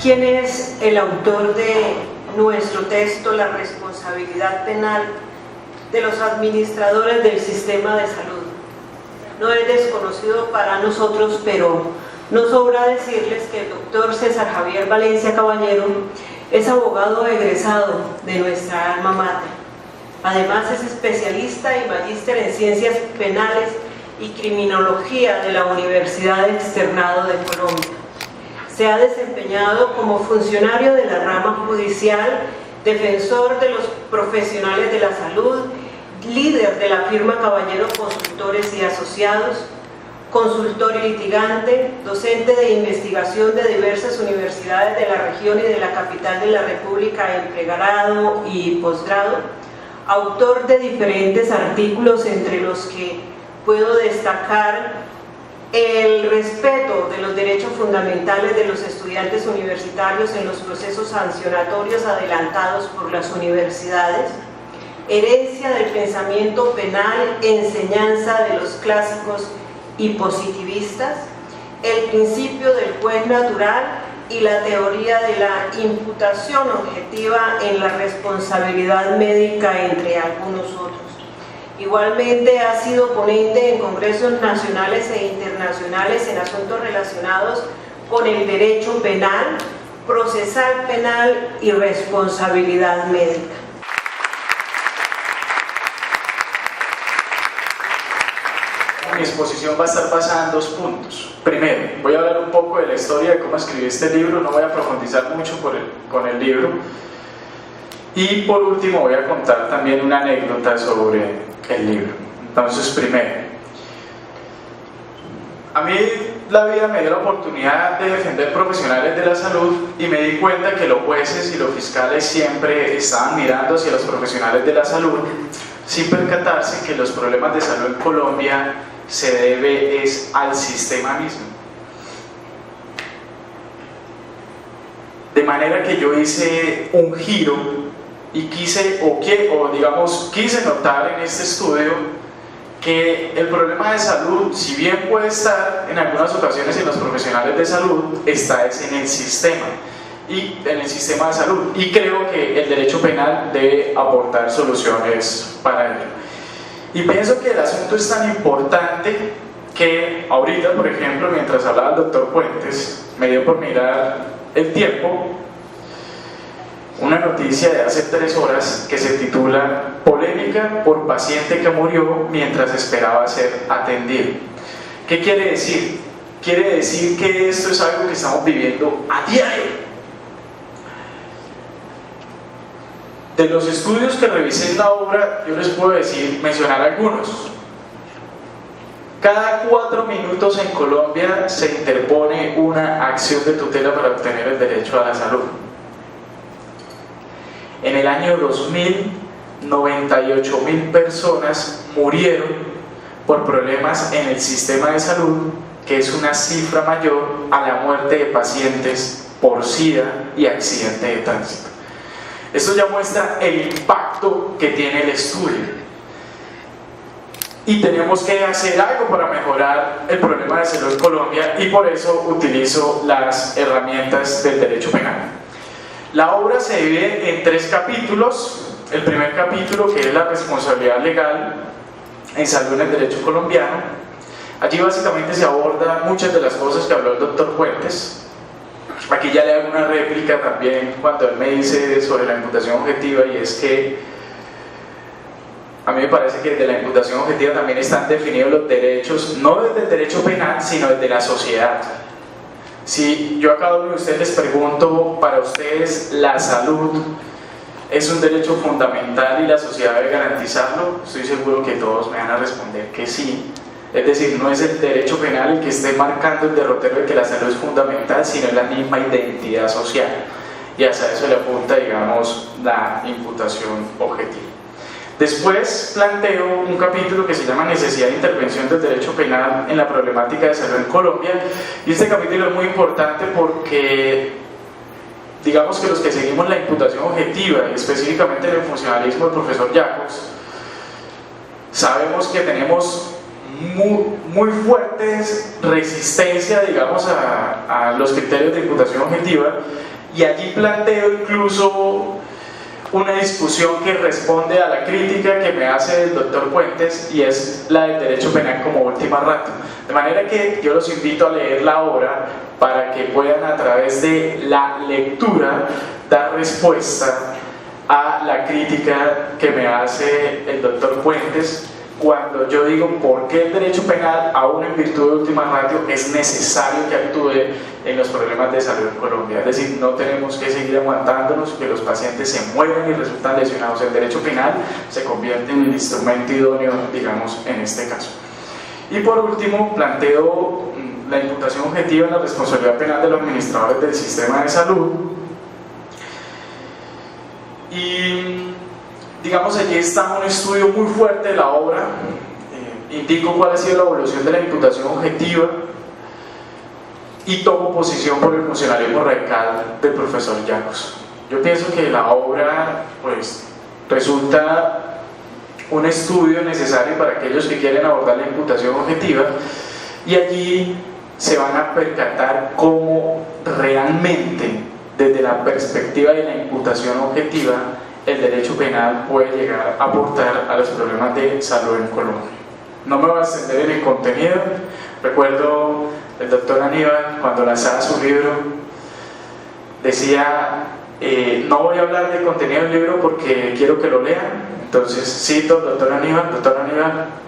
¿Quién es el autor de nuestro texto, La responsabilidad penal de los administradores del sistema de salud? No es desconocido para nosotros, pero no sobra decirles que el doctor César Javier Valencia Caballero es abogado egresado de nuestra alma mater. Además es especialista y magíster en ciencias penales y criminología de la Universidad Externado de Colombia. Se ha desempeñado como funcionario de la rama judicial, defensor de los profesionales de la salud, líder de la firma Caballero Consultores y Asociados, consultor y litigante, docente de investigación de diversas universidades de la región y de la capital de la República en pregrado y posgrado, autor de diferentes artículos entre los que puedo destacar el respeto de los derechos fundamentales de los estudiantes universitarios en los procesos sancionatorios adelantados por las universidades, herencia del pensamiento penal, enseñanza de los clásicos y positivistas, el principio del juez natural y la teoría de la imputación objetiva en la responsabilidad médica, entre algunos otros. Igualmente ha sido ponente en congresos nacionales e internacionales en asuntos relacionados con el derecho penal, procesal penal y responsabilidad médica. Mi exposición va a estar basada en 2 puntos. Primero, voy a hablar un poco de la historia de cómo escribí este libro, no voy a profundizar mucho con el libro. Y por último voy a contar también una anécdota sobre el libro. Entonces, primero, a mí la vida me dio la oportunidad de defender profesionales de la salud y me di cuenta que los jueces y los fiscales siempre estaban mirando hacia los profesionales de la salud sin percatarse que los problemas de salud en Colombia se debe al sistema mismo. De manera que yo hice un giro y quise notar en este estudio que el problema de salud, si bien puede estar en algunas ocasiones en los profesionales de salud, está en el sistema de salud, y creo que el derecho penal debe aportar soluciones para ello. Y pienso que el asunto es tan importante que ahorita, por ejemplo, mientras hablaba el doctor Puentes, me dio por mirar el tiempo una noticia de hace 3 horas que se titula "Polémica por paciente que murió mientras esperaba ser atendido". ¿Qué quiere decir? Quiere decir que esto es algo que estamos viviendo a diario. De los estudios que revisé en la obra, yo les puedo mencionar algunos. Cada 4 minutos en Colombia se interpone una acción de tutela para obtener el derecho a la salud. En el año 2000, 98.000 personas murieron por problemas en el sistema de salud, que es una cifra mayor a la muerte de pacientes por SIDA y accidente de tránsito. Esto ya muestra el impacto que tiene el estudio. Y tenemos que hacer algo para mejorar el problema de salud en Colombia, y por eso utilizo las herramientas del derecho penal. La obra se divide en 3 capítulos. El primer capítulo, que es la responsabilidad legal en salud en el derecho colombiano. Allí básicamente se abordan muchas de las cosas que habló el doctor Puentes. Aquí ya le hago una réplica también cuando él me dice sobre la imputación objetiva, y es que a mí me parece que desde la imputación objetiva también están definidos los derechos, no desde el derecho penal, sino desde la sociedad. Si yo a cada uno de ustedes les pregunto, para ustedes la salud es un derecho fundamental y la sociedad debe garantizarlo, estoy seguro que todos me van a responder que sí. Es decir, no es el derecho penal el que esté marcando el derrotero de que la salud es fundamental, sino la misma identidad social, y hacia eso le apunta, digamos, la imputación objetiva. Después planteo un capítulo que se llama Necesidad de intervención del derecho penal en la problemática de salud en Colombia, y este capítulo es muy importante porque digamos que los que seguimos la imputación objetiva, y específicamente en el funcionalismo del profesor Jacobs, sabemos que tenemos muy fuertes resistencia, digamos, a los criterios de imputación objetiva, y allí planteo incluso una discusión que responde a la crítica que me hace el doctor Puentes, y es la del derecho penal como última ratio. De manera que yo los invito a leer la obra para que puedan, a través de la lectura, dar respuesta a la crítica que me hace el doctor Puentes cuando yo digo por qué el derecho penal, aún en virtud de última ratio, es necesario que actúe en los problemas de salud en Colombia. Es decir, no tenemos que seguir aguantándonos que los pacientes se mueran y resultan lesionados. El derecho penal se convierte en el instrumento idóneo, digamos, en este caso. Y por último, planteo la imputación objetiva en la responsabilidad penal de los administradores del sistema de salud. Y digamos, allí está un estudio muy fuerte de la obra, indico cuál ha sido la evolución de la imputación objetiva y tomo posición por el funcionalismo radical del profesor Llanos. Yo pienso que la obra, pues, resulta un estudio necesario para aquellos que quieren abordar la imputación objetiva, y allí se van a percatar cómo realmente, desde la perspectiva de la imputación objetiva, el derecho penal puede llegar a aportar a los problemas de salud en Colombia. No me voy a extender en el contenido. Recuerdo el doctor Aníbal, cuando lanzaba su libro, decía, no voy a hablar del contenido del libro porque quiero que lo lean. Entonces cito, doctor Aníbal,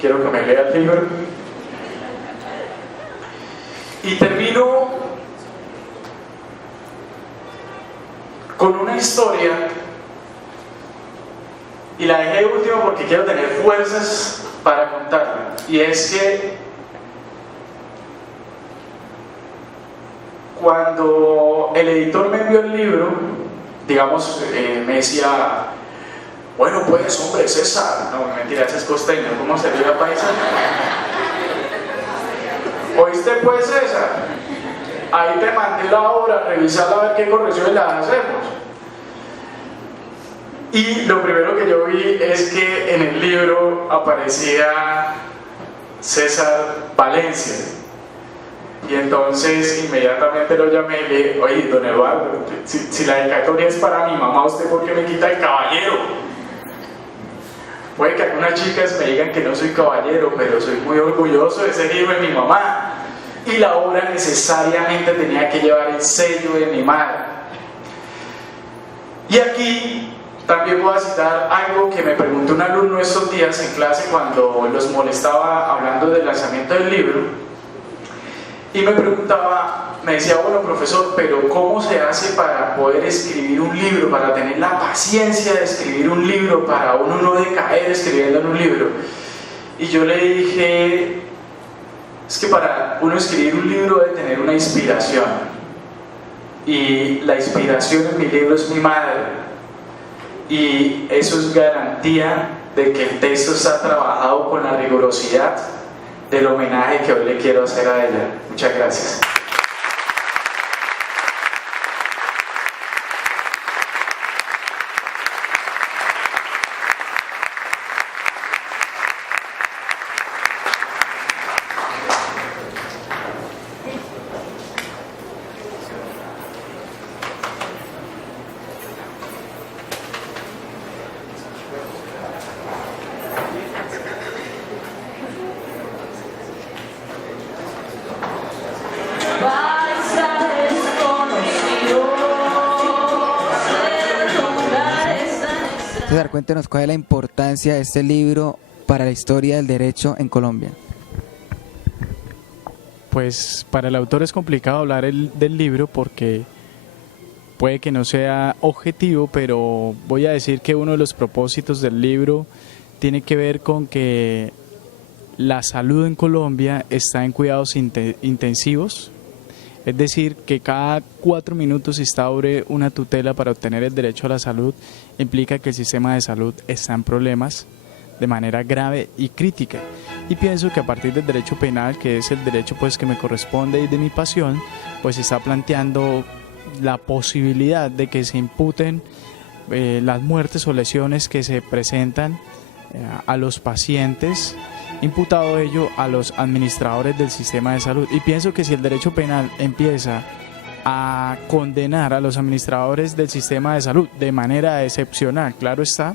quiero que me lea el libro. Y termino con una historia, y la dejé de último porque quiero tener fuerzas para contarla. Y es que cuando el editor me envió el libro, digamos, me decía, bueno, pues, hombre, César, no, mentira, ese es costeño, ¿cómo sería paisa? ¿Oíste, pues, César? Ahí te mandé la obra, revisala a ver qué correcciones las hacemos. Y lo primero que yo vi es que en el libro aparecía César Valencia. Y entonces inmediatamente lo llamé y le dije, oye, don Eduardo, si la dedicatoria es para mi mamá, ¿usted por qué me quita el caballero? Puede que algunas chicas me digan que no soy caballero, pero soy muy orgulloso de ser hijo de mi mamá. Y la obra necesariamente tenía que llevar el sello de mi madre. Y aquí también voy a citar algo que me preguntó un alumno estos días en clase cuando los molestaba hablando del lanzamiento del libro, y me preguntaba, me decía, bueno, profesor, pero ¿cómo se hace para poder escribir un libro, para tener la paciencia de escribir un libro, para uno no decaer escribiendo en un libro? Y yo le dije, es que para uno escribir un libro debe tener una inspiración, y la inspiración en mi libro es mi madre. Y eso es garantía de que el texto está trabajado con la rigurosidad del homenaje que hoy le quiero hacer a ella. Muchas gracias. César, cuéntenos cuál es la importancia de este libro para la historia del derecho en Colombia. Pues para el autor es complicado hablar del libro porque puede que no sea objetivo, pero voy a decir que uno de los propósitos del libro tiene que ver con que la salud en Colombia está en cuidados intensivos. Es decir, que cada 4 minutos se instaure una tutela para obtener el derecho a la salud, implica que el sistema de salud está en problemas de manera grave y crítica. Y pienso que a partir del derecho penal, que es el derecho pues que me corresponde y de mi pasión, pues se está planteando la posibilidad de que se imputen las muertes o lesiones que se presentan a los pacientes, imputado ello a los administradores del sistema de salud. Y pienso que si el derecho penal empieza a condenar a los administradores del sistema de salud de manera excepcional, claro está,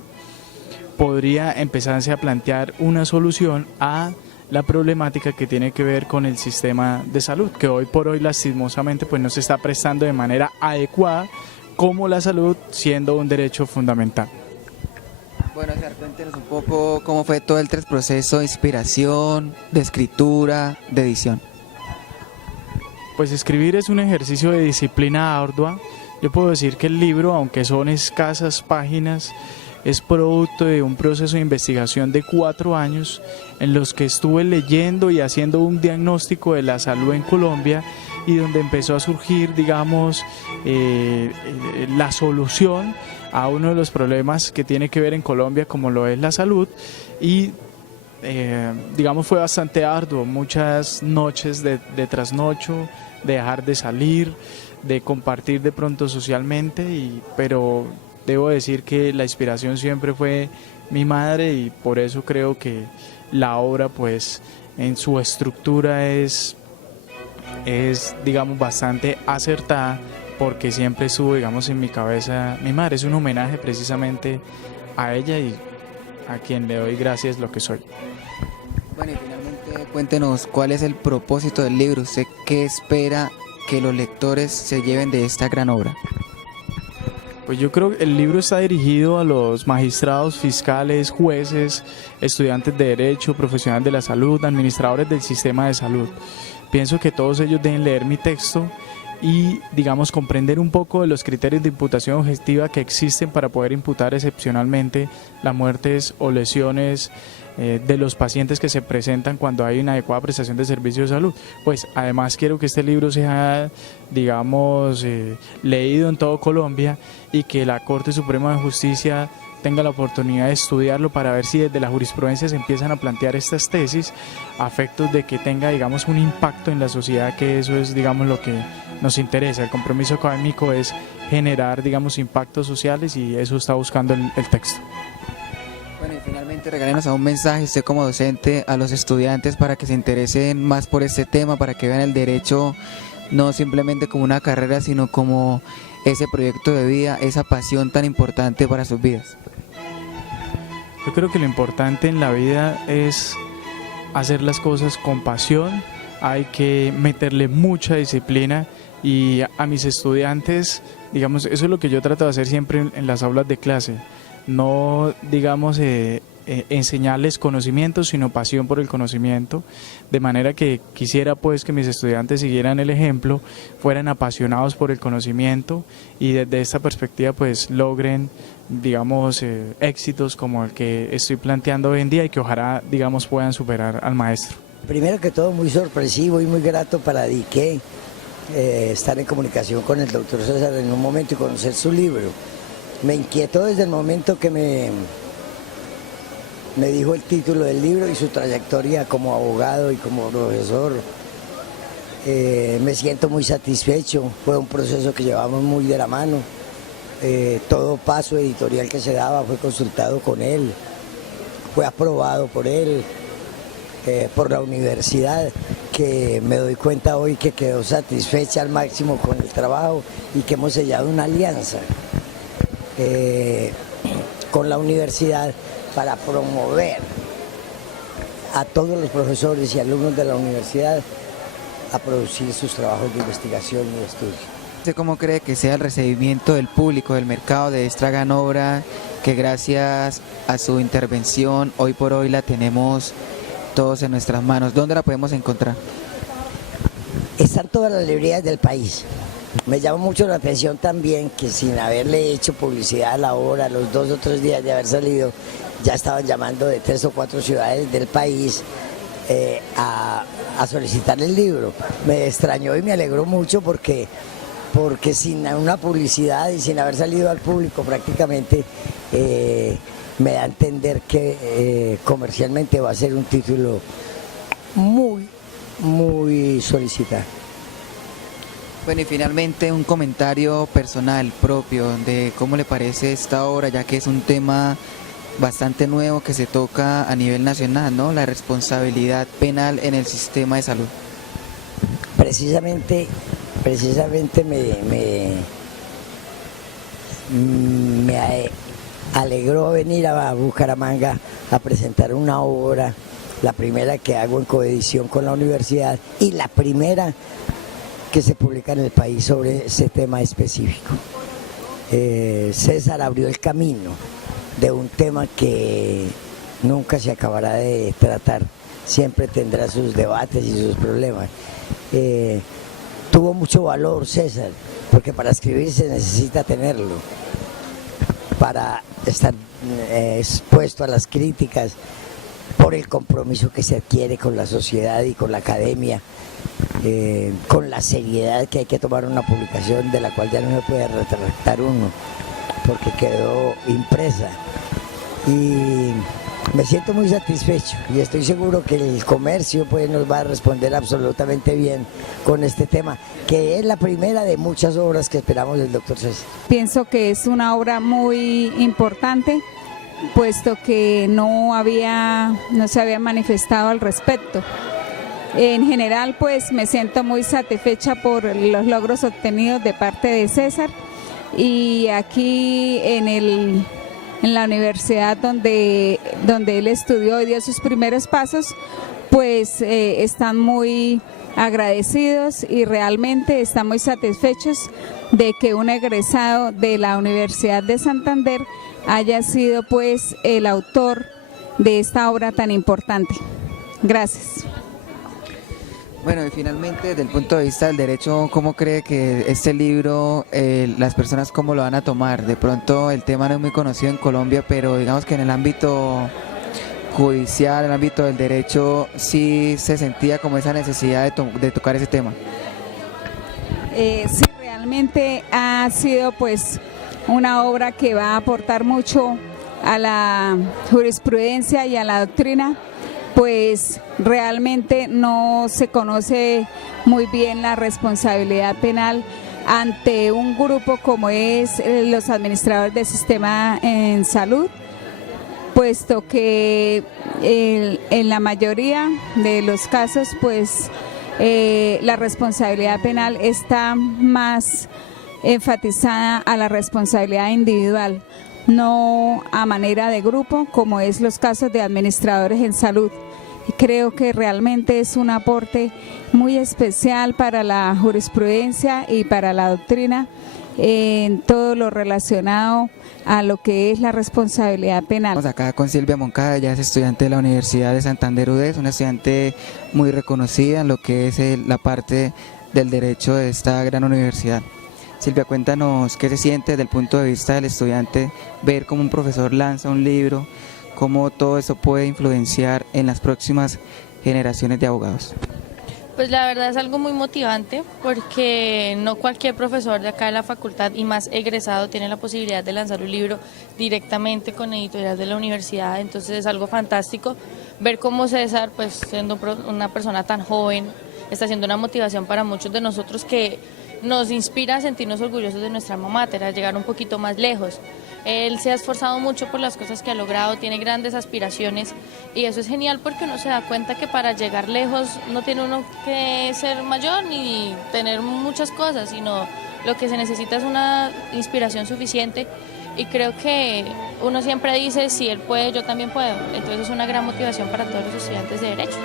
podría empezarse a plantear una solución a la problemática que tiene que ver con el sistema de salud, que hoy por hoy lastimosamente pues no se está prestando de manera adecuada, como la salud siendo un derecho fundamental. Bueno, César, cuéntenos un poco cómo fue todo el proceso de inspiración, de escritura, de edición. Pues escribir es un ejercicio de disciplina ardua. Yo puedo decir que el libro, aunque son escasas páginas, es producto de un proceso de investigación de 4 años en los que estuve leyendo y haciendo un diagnóstico de la salud en Colombia, y donde empezó a surgir, digamos, la solución a uno de los problemas que tiene que ver en Colombia, como lo es la salud. Y digamos, fue bastante arduo, muchas noches de trasnocho, de dejar de salir, de compartir de pronto socialmente, pero debo decir que la inspiración siempre fue mi madre, y por eso creo que la obra pues en su estructura es digamos bastante acertada, porque siempre estuvo, digamos, en mi cabeza mi madre. Es un homenaje precisamente a ella y a quien le doy gracias lo que soy. Bueno, y finalmente cuéntenos cuál es el propósito del libro. ¿Usted qué espera que los lectores se lleven de esta gran obra? Pues yo creo que el libro está dirigido a los magistrados, fiscales, jueces, estudiantes de derecho, profesionales de la salud, administradores del sistema de salud. Pienso que todos ellos deben leer mi texto y, digamos, comprender un poco de los criterios de imputación objetiva que existen para poder imputar excepcionalmente las muertes o lesiones de los pacientes que se presentan cuando hay una adecuada prestación de servicios de salud. Pues además quiero que este libro sea, digamos, leído en todo Colombia, y que la Corte Suprema de Justicia tenga la oportunidad de estudiarlo para ver si desde la jurisprudencia se empiezan a plantear estas tesis a efectos de que tenga, digamos, un impacto en la sociedad, que eso es, digamos, lo que nos interesa. El compromiso académico es generar, digamos, impactos sociales, y eso está buscando el texto. Bueno, y finalmente regálenos a un mensaje, usted como docente, a los estudiantes para que se interesen más por este tema, para que vean el derecho no simplemente como una carrera, sino como ese proyecto de vida, esa pasión tan importante para sus vidas. Yo creo que lo importante en la vida es hacer las cosas con pasión, hay que meterle mucha disciplina, y a mis estudiantes, digamos, eso es lo que yo trato de hacer siempre en las aulas de clase. No, digamos, enseñarles conocimientos, sino pasión por el conocimiento, de manera que quisiera pues que mis estudiantes siguieran el ejemplo, fueran apasionados por el conocimiento, y desde esta perspectiva pues logren, digamos, éxitos como el que estoy planteando hoy en día, y que ojalá, digamos, puedan superar al maestro. Primero que todo, muy sorpresivo y muy grato para Dique estar en comunicación con el doctor César en un momento y conocer su libro. Me inquietó desde el momento que me dijo el título del libro y su trayectoria como abogado y como profesor. Me siento muy satisfecho, fue un proceso que llevamos muy de la mano. Todo paso editorial que se daba fue consultado con él, fue aprobado por él, por la universidad, que me doy cuenta hoy que quedó satisfecha al máximo con el trabajo y que hemos sellado una alianza con la universidad para promover a todos los profesores y alumnos de la universidad a producir sus trabajos de investigación y de estudio. ¿Usted cómo cree que sea el recibimiento del público, del mercado de esta gran obra, que gracias a su intervención hoy por hoy la tenemos todos en nuestras manos? ¿Dónde la podemos encontrar? Están todas las librerías del país. Me llama mucho la atención también que, sin haberle hecho publicidad a la obra, los 2 o 3 días de haber salido, ya estaban llamando de 3 o 4 ciudades del país a solicitar el libro. Me extrañó y me alegró mucho porque sin una publicidad y sin haber salido al público prácticamente, me da a entender que comercialmente va a ser un título muy, muy solicitado. Bueno, y finalmente un comentario personal propio de cómo le parece esta obra, ya que es un tema bastante nuevo que se toca a nivel nacional, ¿no? La responsabilidad penal en el sistema de salud. Precisamente precisamente me alegró venir a Bucaramanga a presentar una obra, la primera que hago en coedición con la universidad y la primera que se publica en el país sobre ese tema específico. César abrió el camino de un tema que nunca se acabará de tratar, siempre tendrá sus debates y sus problemas. Tuvo mucho valor César, porque para escribir se necesita tenerlo, para estar expuesto a las críticas, por el compromiso que se adquiere con la sociedad y con la academia, con la seriedad que hay que tomar una publicación de la cual ya no se puede retractar uno, porque quedó impresa. Y me siento muy satisfecho y estoy seguro que el comercio pues nos va a responder absolutamente bien con este tema, que es la primera de muchas obras que esperamos del doctor César. Pienso que es una obra muy importante, puesto que no se había manifestado al respecto. En general pues me siento muy satisfecha por los logros obtenidos de parte de César, y aquí en la universidad donde él estudió y dio sus primeros pasos, pues están muy agradecidos y realmente están muy satisfechos de que un egresado de la Universidad de Santander haya sido pues el autor de esta obra tan importante. Gracias. Bueno, y finalmente, desde el punto de vista del derecho, ¿cómo cree que este libro, las personas cómo lo van a tomar? De pronto el tema no es muy conocido en Colombia, pero digamos que en el ámbito judicial, en el ámbito del derecho, sí se sentía como esa necesidad de tocar ese tema. Sí, realmente ha sido pues una obra que va a aportar mucho a la jurisprudencia y a la doctrina, pues realmente no se conoce muy bien la responsabilidad penal ante un grupo como es los administradores del sistema en salud, puesto que en la mayoría de los casos pues la responsabilidad penal está más enfatizada a la responsabilidad individual, no a manera de grupo, como es los casos de administradores en salud. Creo que realmente es un aporte muy especial para la jurisprudencia y para la doctrina en todo lo relacionado a lo que es la responsabilidad penal. Estamos acá con Silvia Moncada, ella es estudiante de la Universidad de Santander UDES, una estudiante muy reconocida en lo que es la parte del derecho de esta gran universidad. Silvia, cuéntanos qué se siente desde el punto de vista del estudiante ver cómo un profesor lanza un libro, cómo todo eso puede influenciar en las próximas generaciones de abogados. Pues la verdad es algo muy motivante, porque no cualquier profesor de acá de la facultad y más egresado tiene la posibilidad de lanzar un libro directamente con editorial de la universidad. Entonces es algo fantástico ver cómo César, pues siendo una persona tan joven, está siendo una motivación para muchos de nosotros, que nos inspira a sentirnos orgullosos de nuestra alma mater, a llegar un poquito más lejos. Él se ha esforzado mucho por las cosas que ha logrado, tiene grandes aspiraciones, y eso es genial porque uno se da cuenta que para llegar lejos no tiene uno que ser mayor ni tener muchas cosas, sino lo que se necesita es una inspiración suficiente, y creo que uno siempre dice, si él puede, yo también puedo. Entonces es una gran motivación para todos los estudiantes de Derecho.